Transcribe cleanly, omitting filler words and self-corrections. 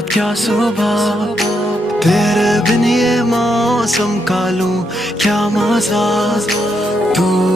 रात क्या सुबह, तेरे बिन ये मौसम का लूं क्या मजा। तू